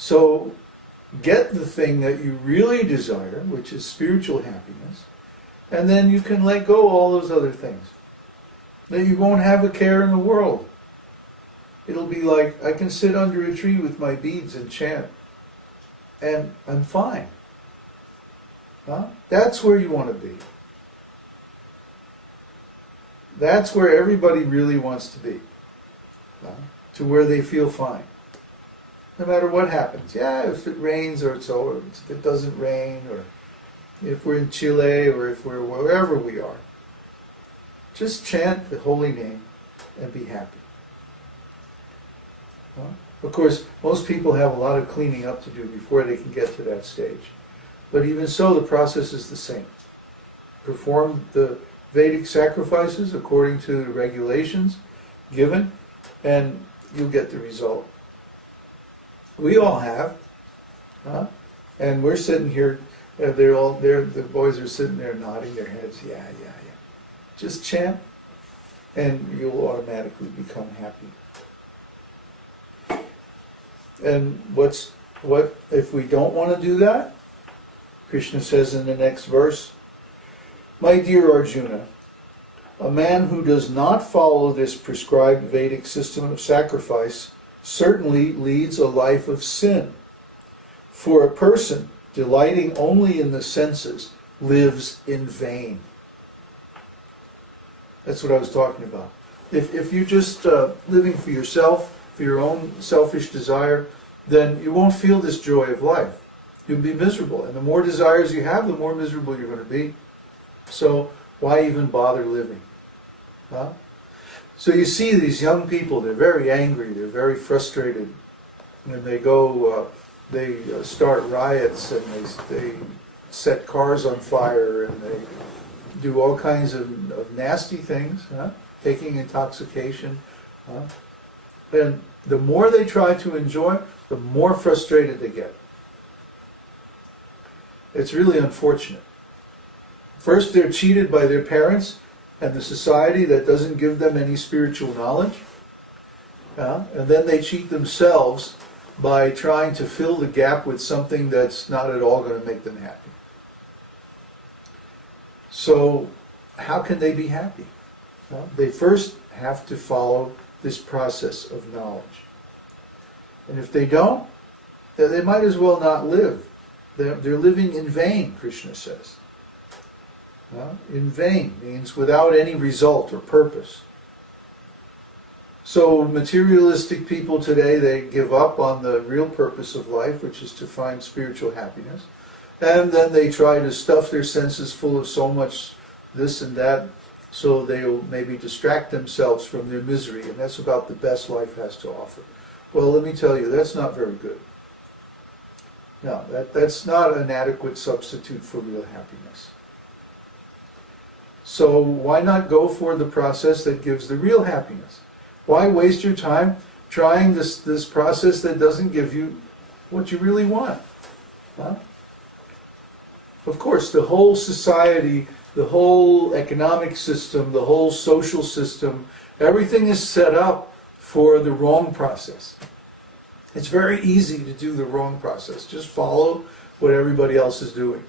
So get the thing that you really desire, which is spiritual happiness, and then you can let go all those other things. Then you won't have a care in the world. It'll be like, I can sit under a tree with my beads and chant, and I'm fine. Huh? That's where you want to be. That's where everybody really wants to be. To where they feel fine. No matter what happens. Yeah, if it rains or if it doesn't rain, or if we're in Chile or if we're wherever we are. Just chant the holy name and be happy. Of course, most people have a lot of cleaning up to do before they can get to that stage. But even so, the process is the same. Perform the Vedic sacrifices according to the regulations given, and you'll get the result. We all have, and we're sitting here. The boys are sitting there nodding their heads. Yeah. Just chant, and you'll automatically become happy. And what if we don't want to do that? Krishna says in the next verse, "My dear Arjuna, a man who does not follow this prescribed Vedic system of sacrifice certainly leads a life of sin. For a person delighting only in the senses lives in vain." That's what I was talking about. If you're just living for yourself, for your own selfish desire, then you won't feel this joy of life. You'll be miserable. And the more desires you have, the more miserable you're going to be. So why even bother living? So you see these young people, they're very angry, they're very frustrated. And they go, they start riots, and they set cars on fire, and they do all kinds of nasty things, taking intoxication. And the more they try to enjoy, the more frustrated they get. It's really unfortunate. First, they're cheated by their parents and the society that doesn't give them any spiritual knowledge. And then they cheat themselves by trying to fill the gap with something that's not at all going to make them happy. So, how can they be happy? They first have to follow this process of knowledge. And if they don't, then they might as well not live. They're living in vain, Krishna says. In vain means without any result or purpose. So materialistic people today, they give up on the real purpose of life, which is to find spiritual happiness. And then they try to stuff their senses full of so much this and that, so they'll maybe distract themselves from their misery, and that's about the best life has to offer. Well, let me tell you, that's not very good. No, that's not an adequate substitute for real happiness. So why not go for the process that gives the real happiness? Why waste your time trying this process that doesn't give you what you really want? Of course, the whole society, the whole economic system, the whole social system, everything is set up for the wrong process. It's very easy to do the wrong process. Just follow what everybody else is doing.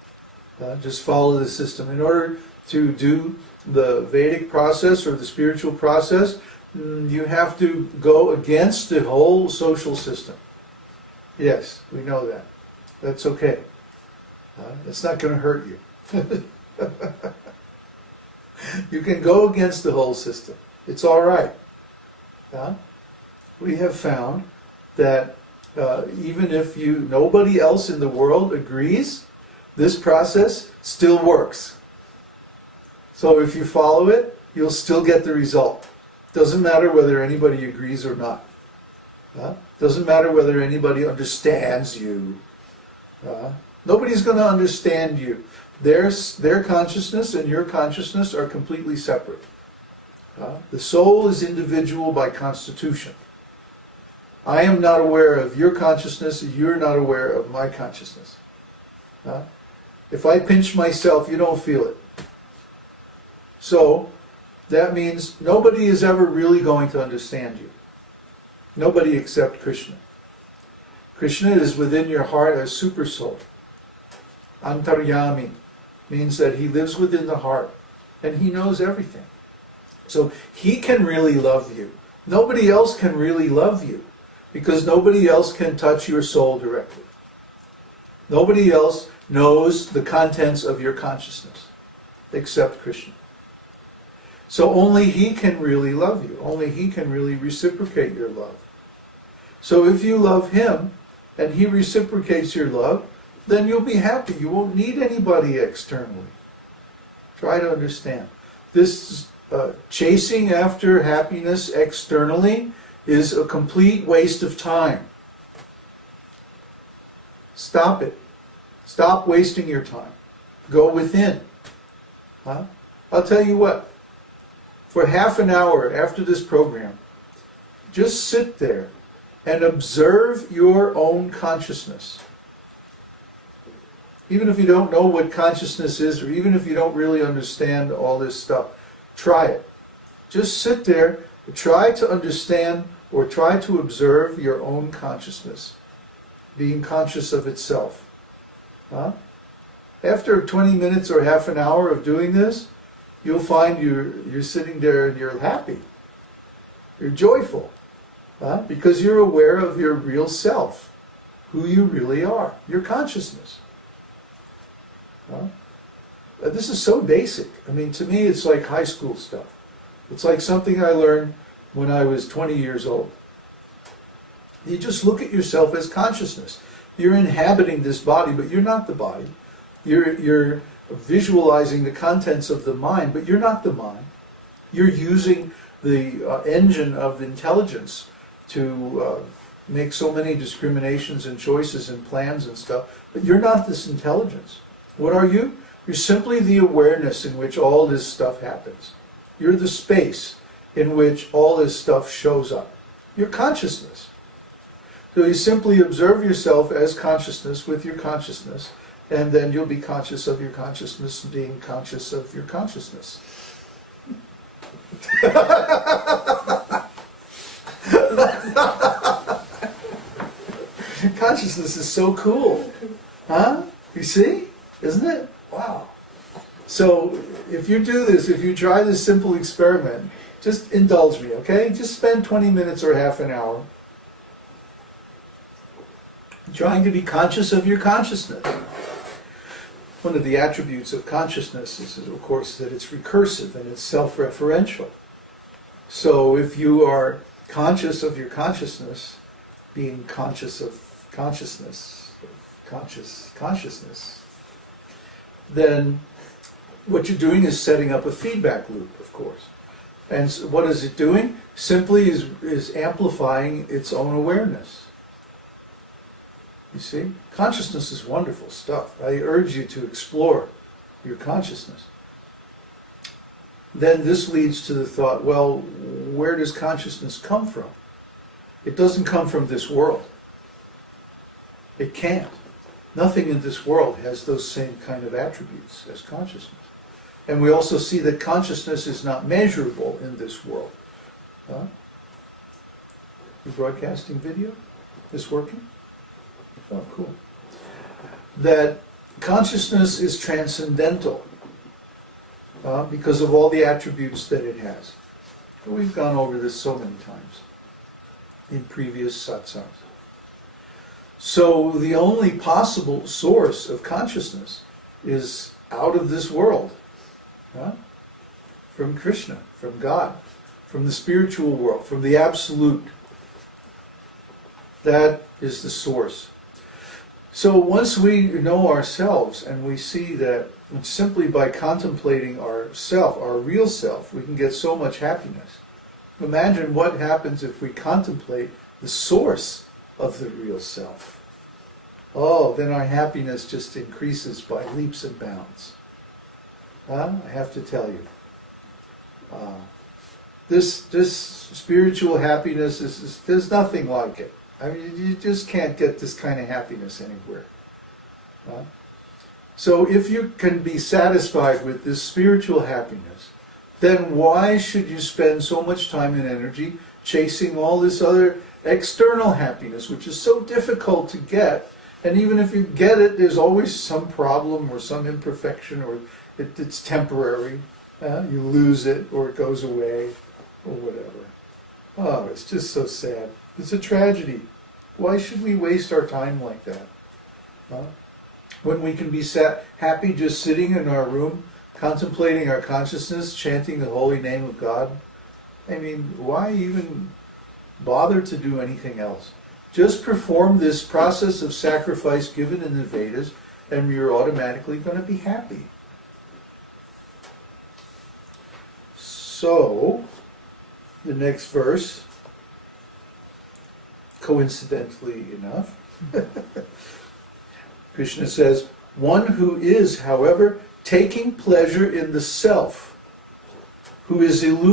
Just follow the system. In order to do the Vedic process or the spiritual process, you have to go against the whole social system. Yes, we know that. That's okay. It's not going to hurt you. You can go against the whole system. It's all right. We have found that even if nobody else in the world agrees, this process still works. So if you follow it, you'll still get the result. Doesn't matter whether anybody agrees or not. Doesn't matter whether anybody understands you. Nobody's going to understand you. Their consciousness and your consciousness are completely separate. The soul is individual by constitution. I am not aware of your consciousness, you're not aware of my consciousness. If I pinch myself, you don't feel it. So, that means nobody is ever really going to understand you. Nobody except Krishna. Krishna is within your heart as super soul. Antaryami means that he lives within the heart and he knows everything. So he can really love you. Nobody else can really love you because nobody else can touch your soul directly. Nobody else knows the contents of your consciousness except Krishna. So only he can really love you. Only he can really reciprocate your love. So if you love him and he reciprocates your love, then you'll be happy. You won't need anybody externally. Try to understand. This chasing after happiness externally is a complete waste of time. Stop it. Stop wasting your time. Go within. I'll tell you what. For half an hour after this program, just sit there and observe your own consciousness. Even if you don't know what consciousness is, or even if you don't really understand all this stuff, try it. Just sit there and try to understand or try to observe your own consciousness, being conscious of itself. After 20 minutes or half an hour of doing this, you'll find you're sitting there and you're happy. You're joyful. Because you're aware of your real self, who you really are, your consciousness. This is so basic. I mean, to me, it's like high school stuff. It's like something I learned when I was 20 years old. You just look at yourself as consciousness. You're inhabiting this body, but you're not the body. You're visualizing the contents of the mind, but you're not the mind. You're using the engine of intelligence to make so many discriminations and choices and plans and stuff, but you're not this intelligence. What are you? You're simply the awareness in which all this stuff happens. You're the space in which all this stuff shows up. You're consciousness. So you simply observe yourself as consciousness with your consciousness, and then you'll be conscious of your consciousness being conscious of your consciousness. Consciousness is so cool. You see? Isn't it? Wow. So if you do this, if you try this simple experiment, just indulge me, okay? Just spend 20 minutes or half an hour trying to be conscious of your consciousness. One of the attributes of consciousness is, of course, that it's recursive and it's self-referential. So if you are conscious of your consciousness, being conscious of consciousness, consciousness, then what you're doing is setting up a feedback loop, of course. And so what is it doing? Simply is amplifying its own awareness. You see? Consciousness is wonderful stuff. I urge you to explore your consciousness. Then this leads to the thought, well, where does consciousness come from? It doesn't come from this world. It can't. Nothing in this world has those same kind of attributes as consciousness. And we also see that consciousness is not measurable in this world. You broadcasting video? Is working? Oh, cool. That consciousness is transcendental because of all the attributes that it has. We've gone over this so many times in previous satsangs. So the only possible source of consciousness is out of this world, from Krishna, from God, from the spiritual world, from the Absolute. That is the source. So once we know ourselves and we see that simply by contemplating ourself, our real self, we can get so much happiness. Imagine what happens if we contemplate the source of the real self. Oh, then our happiness just increases by leaps and bounds. I have to tell you. This spiritual happiness, there's nothing like it. I mean, you just can't get this kind of happiness anywhere. So if you can be satisfied with this spiritual happiness, then why should you spend so much time and energy chasing all this other external happiness, which is so difficult to get. And even if you get it, there's always some problem or some imperfection, or it's temporary. You lose it, or it goes away, or whatever. Oh, it's just so sad. It's a tragedy. Why should we waste our time like that? When we can be happy just sitting in our room, contemplating our consciousness, chanting the holy name of God. I mean, why even bother to do anything else? Just perform this process of sacrifice given in the Vedas, and you're automatically going to be happy. So, the next verse, coincidentally enough, Krishna says, one who is, however, taking pleasure in the self, who is illuminated